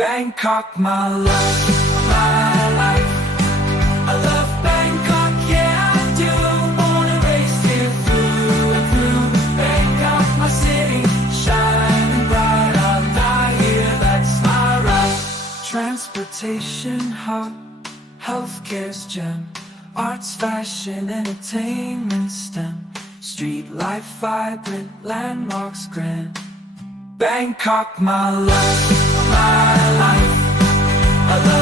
Bangkok, my love, my life. I love Bangkok, yeah I do. Wanna race here through and through. Bangkok, my city, shining bright. I'll die here, that's my right. Transportation hub, healthcare's gem. Arts, fashion, entertainment STEM. Street life vibrant, landmarks grand. Bangkok, my love, my life. I love